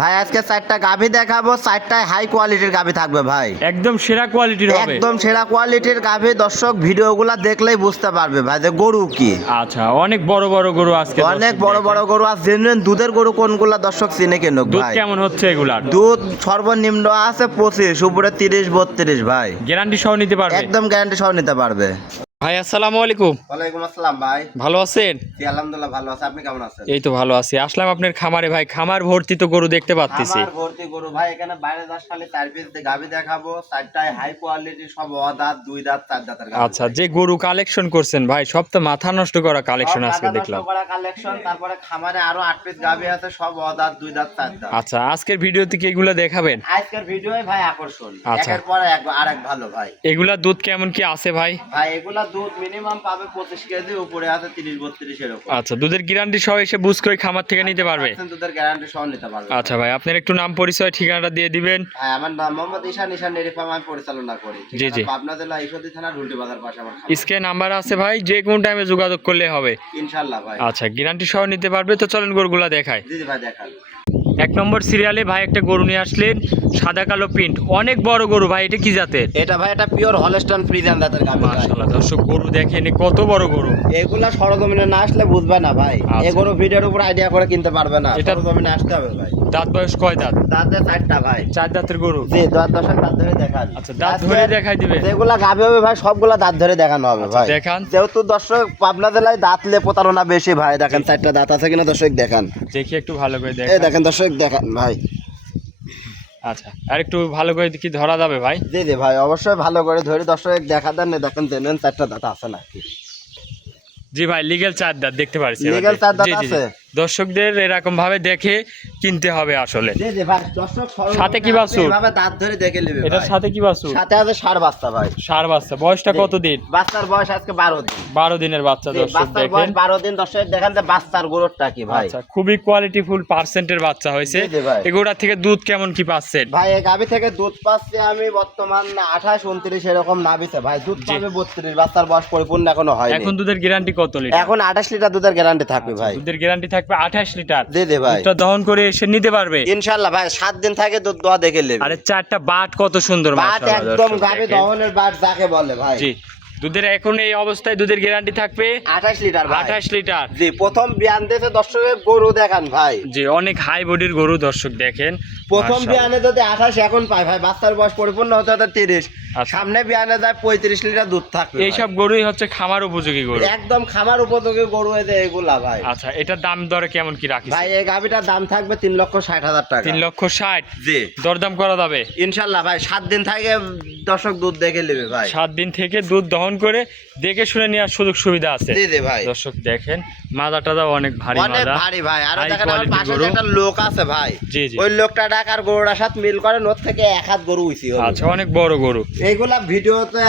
ভাই আজকে 4টা গাভী দেখাবো, 4টায় হাই কোয়ালিটির গাভী থাকবে ভাই, একদম সেরা কোয়ালিটির হবে। একদম সেরা কোয়ালিটির গাভী। দর্শক ভিডিওগুলো দেখলেই বুঝতে পারবে ভাই যে গরু কি। আচ্ছা, অনেক বড় বড় গরু আজকে, অনেক দর্শক বড় দেখেন। বড় গরু আর জেনুইন দুধের গরু কোনগুলা দর্শক চিনে কেন দুধ ভাই? কেমন হচ্ছে এগুলার? দুধ সর্বনিম্ন আছে 25, উপরে 30-32 ভাই, গ্যারান্টি সহ নিতে পারবে? একদম গ্যারান্টি সহ নিতে পারবে। ভাই আসসালামু আলাইকুম। ওয়ালাইকুম আসসালাম ভাই, ভালো আছেন? জি আলহামদুলিল্লাহ ভালো আছি, আপনি কেমন আছেন? এই তো ভালো আছি। আসলাম আপনার খামারে ভাই, খামার ভর্তি তো গরু দেখতে পাচ্ছি। আমার ভর্তি গরু ভাই, এখানে বাইরে দাস খালি 4 পিস গাভী দেখাবো, 4টায় হাই কোয়ালিটি, সব অদাঁত, 2 দাঁত 4 দাঁতের গাভী। আচ্ছা, যে গরু কালেকশন করছেন ভাই, সব তো মাথা নষ্ট করা কালেকশন আজকে দেখলাম। কালেকশন, তারপরে খামারে আরো 8 পিস গাভী আছে, সব অদাঁত, 2 দাঁত 4 দাঁত। আচ্ছা, আজকের ভিডিওতে কি এগুলো দেখাবেন? আজকের ভিডিওই ভাই আকর্ষণ, আচ্ছা। একের পর এক আরেক ভালো ভাই। এগুলা দুধ কেমন কি আছে ভাই? ভাই এগুলা দুধ মিনিমাম পাবে 25 কেজি, উপরে আছে 30-32 এরকম। আচ্ছা, দুধের গ্যারান্টি সহ এসে বুঝ করে খামার থেকে নিতে পারবে? দুধের গ্যারান্টি সহ নিতে পারবে। আচ্ছা ভাই, আপনার একটু নাম পরিচয় ঠিকানাটা দিয়ে দিবেন। হ্যাঁ, আমার নাম মোহাম্মদ ঈশান, ঈশান ডেইরি ফার্ম আমি পরিচালনা করি। জি, জি। পাবনা জেলা ঈশ্বরদী থানা রুলটি বাজার পাশে আমার খামার। স্ক্রিনে নাম্বার আছে ভাই, যে কোন টাইমে যোগাযোগ করলে হবে। ইনশাআল্লাহ ভাই। আচ্ছা, গ্যারান্টি সহ নিতে পারবে তো। চলেন গরুগুলা দেখায়। জি জি ভাই দেখান। 1 নম্বর সিরিয়ালে ভাই একটা গরু নিয়ে আসলেন, সাদা কালো প্রিন্ট, অনেক বড় গরু ভাই। এটা কি জাতের? এটা ভাই এটা পিওর হলস্টাইন ফ্রিজিয়ান জাতের গাভী ভাই। মাশাআল্লাহ, দর্শক গরু দেখেন কত বড় গরু। এগুলা সরজমিনে না আসলে বুঝবে না ভাই, আচ্ছা। এই গরু ভিডিওর উপর আইডিয়া করে কিনতে পারবে না, এটা- সরজমিনে আসতে হবে ভাই। দাঁত বয়স কয় দাঁত? দাঁতে 4টা ভাই। 4 দাঁতের গরু। জি, দাঁত ধরে দেখান। আচ্ছা, দাঁত ধরে দেখাই দিবে? যেগুলা গাভী হবে ভাই সবগুলা দাঁত ধরে দেখানো হবে ভাই। দেখান। যেহেতু দর্শক পাবনা জেলায় দাঁত লে প্রতারণা বেশি ভাই, দেখেন 4টা দাঁত আছে কিনা দর্শক দেখান। দেখি একটু ভালো করে এই দেখান। দেখেন দর্শক দেখান ভাই। আচ্ছা, আর একটু ভালো করে কি ধরা যাবে ভাই? জি জি ভাই, অবশ্যই ভালো করে ধরে দর্শক দেখা দেন, দেখেন জেনুইন 4টা দাঁত আছে নাকি। জি ভাই, লিগ্যাল 4 দাঁত দেখতে পাচ্ছি। Legal 4 দাঁত জি, জি, জি। আছে। দর্শকদের এরকম ভাবে দেখে কিনতে হবে আসলে। জি জি ভাই, দর্শক সরজমিনে সাথে কি বাছুর? এইভাবে দাঁত ধরে দেখে নেবে ভাই। এটার সাথে কি বাছুর? সাথে আছে ষাঁড় বাচ্চা ভাই। ষাঁড় বাচ্চা। বয়সটা কত দিন? বাচ্চার বয়স আজকে 12 দিন। 12 দিনের বাচ্চা। জি, দর্শক বাচ্চার দেখেন। বয়স 12 দিন। দর্শক দেখেন যে বাচ্চার গরুরটা কি ভাই। আচ্ছা, খুবই কোয়ালিটিফুল পার্সেন্টের বাচ্চা হয়েছে। জি, জি ভাই। এগুলা থেকে দুধ কেমন কি পাচ্ছেন? ভাই এই গাভী থেকে দুধ পাচ্ছি আমি বর্তমান 28-29 এরকম নাবিছে ভাই, দুধ জি। পাবে 32। বাচ্চার বয়স পরিপূর্ণ এখনো হয়নি। এখন দুধের গ্যারান্টি কত লিটার? এখন 28 লিটার দুধের গ্যারান্টি থাকবে ভাই। দুধের গ্যারান্টি থাকবে 28 লিটার। জি জি ভাই, দুধটা দহন করে এসে নিতে পারবে ইনশাআল্লাহ ভাই। 7 দিন থাকে দুধ দোয়া দেখে নেবে। আরে 4টা বাট কত সুন্দর বাট মাশাআল্লাহ। একদম দর্শক গাভী দেখেন। দহনের বাট যাকে বলে ভাই। জি, দুধের এখন এই অবস্থায় দুধের গ্যারান্টি থাকবে 28 লিটার ভাই। 28 লিটার। জি, প্রথম বিয়ান দিয়েছে দর্শকের গরু দেখান ভাই। জি, অনেক হাই বডির গরু দর্শক দেখেন। প্রথম মাশাআল্লাহ। বিয়ানে যদি 28 এখন পায় ভাই, বাচ্চার বয়স পরিপূর্ণ হতে হতে 30। আচ্ছা। সামনে বিয়ানে যায় 35 লিটার দুধ থাকবে ভাই। এইসব গরুই হচ্ছে খামার উপযোগী গরু। একদম খামার উপযোগী গরু এদের এগুলা ভাই। আচ্ছা, এটার দাম দরে কেমন কি রাখিস? ভাই এই গাভীটার দাম থাকবে 3,60,000 টাকা। 3,60,000। জি দরদাম করা যাবে? ইনশাল্লাহ ভাই। 7 দিন থাকে দর্শক দুধ দেখে নেবে ভাই। 7 দিন থেকে দুধ দহন করে দেখে শুনে নেওয়ার সুযোগ সুবিধা আছে। জি জি ভাই, দর্শক দেখেন, মাদা টাদা অনেক ভারী অনেক মাদা। ভারী ভাই। আর High দেখেন আমার quality পাশে গরু। যে একটা লোক আছে ভাই, জি, জি। ওই লোকটা ডাকার গরুটার সাথে মিল করে নোট থেকে এক হাত গরু উইছি হবে। আচ্ছা, অনেক বড় গরু। এইগুলা ভিডিওতে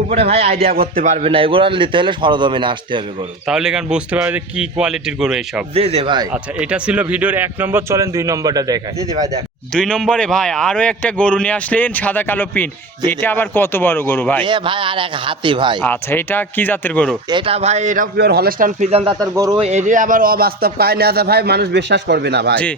উপরে ভাই আইডিয়া করতে পারবে না, এগুলো নিতে হলে সরজমিনে আসতে হবে গরু। তাহলে এখান বুঝতে পারবে যে কি কোয়ালিটির গরু এইসব। জি জি ভাই। আচ্ছা, এটা ছিল ভিডিওর 1 নম্বর। চলেন 2 নম্বরটা দেখাই। জি জি ভাই দেখ। 2 নম্বরে ভাই আরো একটা গরু নিয়ে আসলেন, সাদা কালো পিন। জি, এটা ভাই। আবার কত বড় গরু ভাই? এ ভাই আর এক হাতি ভাই। আচ্ছা, এটা কি জাতের গরু? এটা ভাই এটা পিওর হলস্টাইন ফ্রিজিয়ান জাতের গরু। এটি আবার অবাস্তব কাহিনী আছে ভাই, মানুষ বিশ্বাস করবে না ভাই। জি।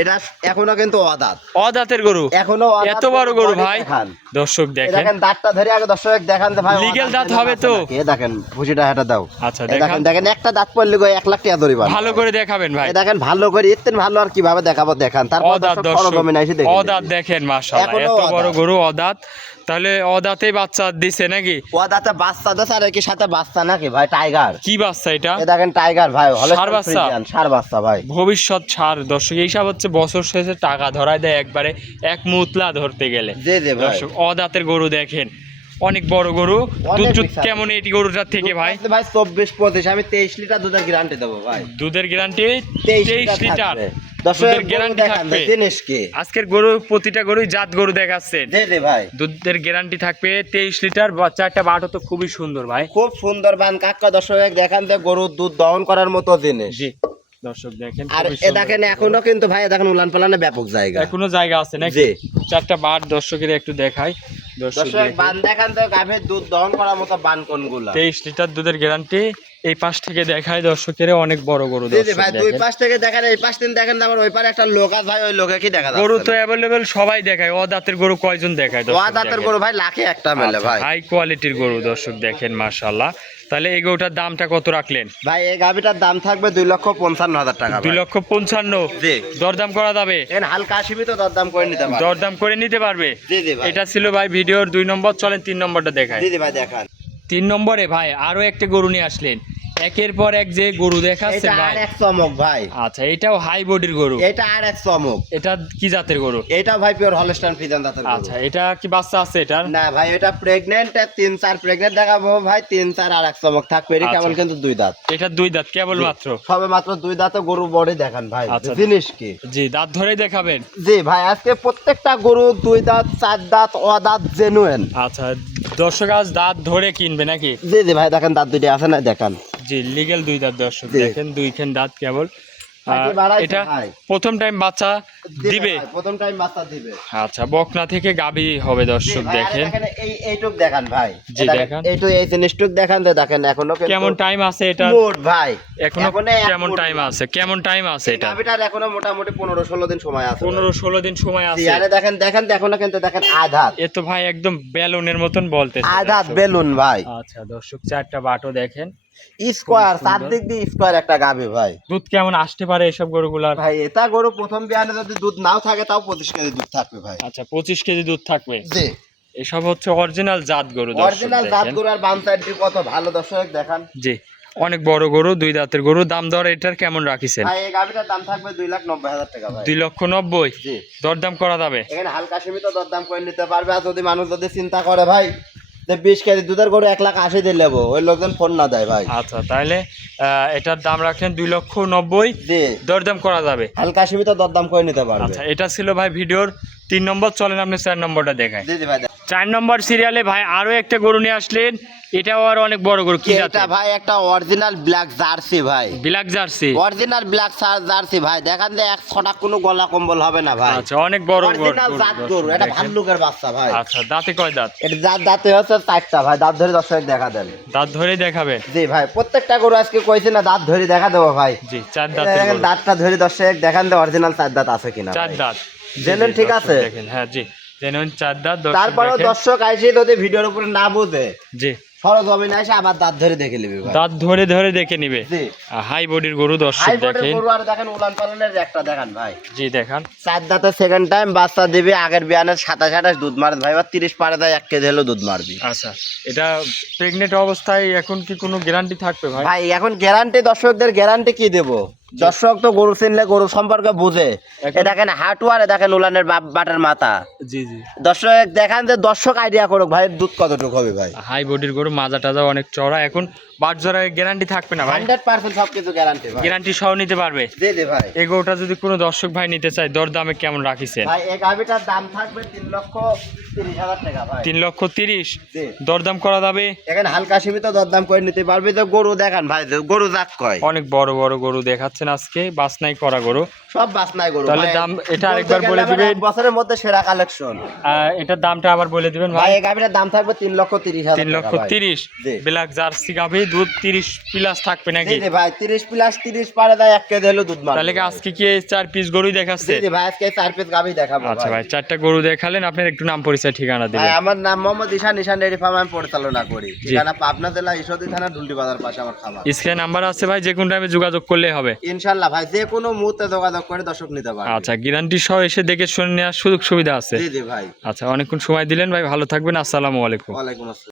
এটা এখনো কিন্তু অদাঁত, অদাঁতের গরু? এখনো অদাঁত। এত বড় গরু ভাই? দেখান। দর্শক এই দেখেন। দেখেন দাঁতটা ধরে আগে দর্শক দেখান যে ভাই Legal অদাঁত দাঁত যেন হবে আছে তো? নাকি। এই দেখেন ভুসিটা হেঁটে দাও। আচ্ছা, এই দেখান। দেখেন দেখেন একটা দাঁত পড়লে গো 1 লাখ টাকা ধরিবা। ভালো করে দেখাবেন ভাই। এই দেখেন ভালো করে ইতেন ভালো আর কিভাবে দেখাবো দেখান। তারপর অদাঁত দর্শক দর্শক, সরজমিনে এসে দেখে অদাঁত দেখেন মাশাআল্লাহ। এখনো এত বড় অদাঁত। গরু অদাঁত, তাহলে অদাঁতেই বাচ্চা দিছে নাকি? অদাঁতে বাচ্চা দেশে আর কি সাথে বাচ্চা নাকি ভাই? টাইগার। কি বাচ্চা এটা? এই দেখেন টাইগার ভাই, ষাঁড় বাচ্চা? ষাঁড় বাচ্চা ভাই। ভবিষ্যৎ ছাড় দর্শক, এইসব হচ্ছে বছর শেষে টাকা ধরায় দেয় একবারে এক মুতলা ধরতে গেলে। জি জি ভাই। দর্শক অদাঁতের গরু দেখেন, অনেক বড় গরু। অনেক দুধ বিশাল। কেমন এই গরুটার থেকে ভাই? দুধ ভাই 24-25, আমি 23 লিটার দুধের গ্যারান্টি দেবো ভাই। দুধের গ্যারান্টি 23 লিটার। থাকবে। দর্শক দুধের গরু গ্যারান্টি দেখান থাকবে। যে জিনিস কি। আজকের গরু প্রতিটা গরুই জাত গরু দেখাচ্ছেন। জি জি ভাই। দুধের গ্যারান্টি থাকবে 23 লিটার। বাচ্চাটা বাটও তো খুবই সুন্দর ভাই। খুব সুন্দর বান কাকা। দর্শক দেখান যে গরুর দুধ দহন করার মতো জিনিস। জি, দর্শক দেখেন আর খুবই এ সুন্দর। দেখেন এখনো কিন্তু ভাই দেখেন উলান পালানে ব্যাপক জায়গা। এখনো জায়গা আছে নাকি? জি। 4টা বাট দর্শকের একটু দেখাই। দর্শক দর্শক বান দেখান তো গাভীর দুধ দহন করার মতো বান কোনগুলা। 23 লিটার দুধের গ্যারান্টি। এই পাশ থেকে দেখায় দর্শকের অনেক বড় গরু। জি জি দর্শক ভাই, দুই দেখেন। পাশ থেকে দেখেন, এই পাশ থেকে দেখেন, তারপর ওই পারে একটা লোক আছে ভাই, ওই লোকে কি দেখা যাচ্ছে? গরু তো অ্যাভেলেবেল সবাই দেখায়। দাঁতের গরু কয়জন দেখায়? ওয়া দাঁতের গরু ভাই লাখে একটা মেলে ভাই। হাই কোয়ালিটির গরু দর্শক দেখেন, মাশাআল্লাহ। তাহলে এই গরুটার দামটা কত রাখলেন? ভাই এই গাভীটার দাম থাকবে 2,55,000 টাকা। 2,55,000। জি, দরদাম করা যাবে? এখানে হালকা আসিবি তো দরদাম করে নিতে পারবে। দরদাম করে নিতে পারবে। জি জি ভাই। এটা ছিল ভাই ভিডিওর 2 নম্বর। চলেন 3 নম্বরটা দেখায়। জি জি ভাই দেখান। 3 নম্বরে ভাই আরো একটা গরু নিয়ে আসলেন। একের পর এক যে গরু দেখাচ্ছে এটা ভাই। আর এক চমক ভাই। আচ্ছা, এটাও হাই বডির গরু। এটা আর এক চমক। এটা কি জাতের গরু? এটা ভাই পিওর হলস্টাইন ফ্রিজিয়ান জাতের গরু। আচ্ছা, এটা কি বাচ্চা আছে এটার? না ভাই, এটা প্রেগন্যান্ট, 3-4 প্রেগন্যান্ট দেখাবো ভাই, 3-4 আর এক চমক থাকবে। এর আচ্ছা। কেবল কিন্তু 2 দাঁত। এটা 2 দাঁত কেবল মাত্র। সবে মাত্র 2 দাঁতে গরু বডি দেখান ভাই। আচ্ছা। জিনিস কি? জি, দাঁত ধরেই দেখাবেন। জি ভাই, আজকে প্রত্যেকটা গরু 2 দাঁত, 4 দাঁত, অদাঁত জেনুইন। আচ্ছা, দর্শক আজ দাঁত ধরে কিনবে নাকি? জি জি ভাই দেখেন, দাঁত দুইটা আছে না, দেখান। জি, লিগ্যাল 2 দাঁত দর্শক জি। দেখেন, 2খান দাঁত কেবল। নাকি বাড়াইছে এটা ভাই? প্রথম টাইম বাচ্চা দিবে। ভাই, প্রথম টাইম বাচ্চা দিবে। আচ্ছা, বকনা থেকে গাবি হবে জি দর্শক ভাই, আরে দেখেন। দেখেন এইটুক দেখান ভাই। জি, দেখান। এই জিনিসটুক দেখান তো, দেখেন এখনো কিন্তু কেমন টাইম আছে এটা? মোট ভাই এখনো এক কেমন মোট টাইম আছে? কেমন টাইম আছে এই এটা? গাভীটার এখনো মোটামুটি 15-16 দিন সময় আছে। 15-16 দিন সময় জি, আছে। আরে দেখেন দেখেন তো, এখনো কিন্তু দেখেন আধাত। এ তো ভাই একদম বেলুনের মতন বলতেছে আধাত দর্শক। বেলুন ভাই। আচ্ছা দর্শক, 4টা বাটও দেখেন। স্কোয়ার, সুন্দর। চারদিক দিয়ে স্কোয়ার একটা গাভী ভাই। দুধ কেমন আসতে পারে এসব গরুগুলার? ভাই এটা গরু প্রথম বিয়ানে যদি দুধ নাও থাকে, তাও 25 কেজি দুধ থাকবে ভাই। আচ্ছা, 25 কেজি দুধ থাকবে। জি, এসব হচ্ছে অরিজিনাল জাত গরু দর্শক অরিজিনাল জাত দেখেন। গরু। আর বাম সাইডটি কত ভালো দর্শক দেখান। জি, অনেক বড় গরু, 2 দাঁতের গরু। দাম দর এটার কেমন রাখিছেন? ভাই এই গাভীটার দাম থাকবে 2,90,000 টাকা ভাই। 2,90,000। জি, দরদাম করা যাবে? এখানে হালকা সীমিত দরদাম করে নিতে পারবে। আর যদি মানুষ যদি চিন্তা করে ভাই যে 20 কেজি দুধের গরু 1,80,000 দিয়ে নেবো, ওই লোকজন ফোন না দেয় ভাই। আচ্ছা, তাহলে এটার দাম রাখলেন 2,90,000। জি, দরদাম করা যাবে? হালকা সীমিত দরদাম করে নিতে পারবে। আচ্ছা, এটা ছিল ভাই ভিডিওর 3 নম্বর। চলেন আপনি 4 নম্বরটা দেখায়। জি জি ভাই। 4 নম্বর সিরিয়ালে ভাই আরো একটা গরু নিয়ে আসলেন। এটাও আর অনেক বড় গরু। কি এটা জাতের? ভাই একটা অরিজিনাল ব্ল্যাক জার্সি ভাই। Black jersey. Original black jersey ভাই। দেখান যে এক ছটা কোনো গলা কম্বল হবে না ভাই। আচ্ছা, অনেক বড় গরু। অরিজিনাল জাত গরু, এটা ভাল্লুকের বাচ্চা ভাই। আচ্ছা, দাঁতে কয় দাঁত? এটা দাঁতে হচ্ছে 4টা ভাই। দাঁত ধরে দর্শক দেখা দেন। দাঁত ধরেই দেখাবে? জি ভাই, প্রত্যেকটা গরু আজকে কইছে না দাঁত ধরে দেখা দেবো ভাই। জি, 4 দাঁতের দেখেন গরু। দাঁতটা ধরে দর্শক দেখান যে অরিজিনাল 4 দাঁত আছে কিনা। 4 দাঁত। জেনুইন জি, ঠিক দর্শক আছে? দেখেন, হ্যাঁ জি, জেনুইন 4 দাঁত দর্শক তারপরেও দেখেন। দর্শক আইসে যদি ভিডিওর উপরে না বুঝে, জি, সরজমিনে এসে আবার দাঁত ধরে দেখে নিবি ভাই। দাঁত ধরে ধরে দেখে নিবে। জি, হাই বডির গরু দর্শক হাই বোর্ডের দেখেন। গরু। আর দেখেন উলান পালানের একটা দেখান ভাই। জি, দেখান। 4 দাঁতে সেকেন্ড টাইম বাচ্চা দিবি। আগের বিয়ানের 27-28 দুধ মারে ভাই। বা 30 পারে যায় 1 কেজি হলেও দুধ মারবি আচ্ছা, এটা প্রেগনেন্ট অবস্থায় এখন কি কোনো গ্যারান্টি থাকবে ভাই? ভাই। এখন গ্যারান্টি, দর্শকদের গ্যারান্টি কি দেবো? দর্শক তো গরু চিনলে গরু সম্পর্কে বুঝে। এখন- এ দেখেন হাটুয়ারে, দেখেন উলানের বাটার মাথা। জি জি, দর্শক দেখান যে দর্শক আইডিয়া করুক ভাই দুধ কতটুকু হবে ভাই। হাই বডির গরু, মাজা টাজা অনেক চড়া। এখন বাট জোড়ায় গ্যারান্টি থাকবে না ভাই? 100% সবকিছু গ্যারান্টি ভাই। গ্যারান্টি সহ নিতে পারবে? জি জি ভাই। এই গরুটা যদি কোনো দর্শক ভাই নিতে চায়, দর দামে কেমন রাখিছেন? ভাই এই গাভিটার দাম থাকবে 3,30,000 টাকা ভাই। 3,30,000। জি, দরদাম করা যাবে? এখানে হালকা সীমিত দরদাম করে নিতে পারবে। তো গরু দেখান ভাই, গরু যাক কয়। অনেক বড় বড় গরু দেখাচ্ছেন আজকে, বাছনাই করা গরু। সব বাসনায় গরু তাহলে ভাই। দাম এটা আরেকবার বলতে বলে গেলে দিবেন। এক বছরের মধ্যে সেরা কালেকশন। এটার দামটা আবার বলে দিবেন ভাই ভাই। এই গাভিটার দাম থাকবে 3,30,000 3,30,000। জি। ব্ল্যাক জার্সি গাভি, দুধ 30 প্লাস থাকবে নাকি? জি জি ভাই, 30+30 পারে যায় 1 কেজি হলেও দুধ মারবে। তাহলে কি আজকে কি 4 পিস গরুই দেখাচ্ছে? জি জি ভাই, আজকে 4 পিস গাভি দেখাবো আচ্ছা ভাই। ভাই, 4টা গরু দেখালেন। আপনার একটু নাম পরিচয় ঠিকানা ভাই দিবেন। আমার নাম মোহাম্মদ ঈশান, ঈশান ডেইরি ফার্ম আমি পরিচালনা করি। ঠিকানা পাবনা জেলা ঈশ্বরদী থানা ঢুলটি বাজার পাশে আমার খামার। স্ক্রিনে নাম্বার আছে ভাই, যে কোনো টাইমে যোগাযোগ করলেই হবে। ইনশাআল্লাহ ভাই, যে কোনো মুহূর্তে যোগাযোগ করে দর্শক নিতে পারবে। আচ্ছা, গ্যারান্টি সহ এসে দেখে শুনে নেওয়ার সুযোগ সুবিধা আছে? জি জি ভাই। আচ্ছা, অনেকক্ষণ সময় দিলেন ভাই, ভালো থাকবেন। আসসালামু আলাইকুম। ওয়ালাইকুম আসসালাম।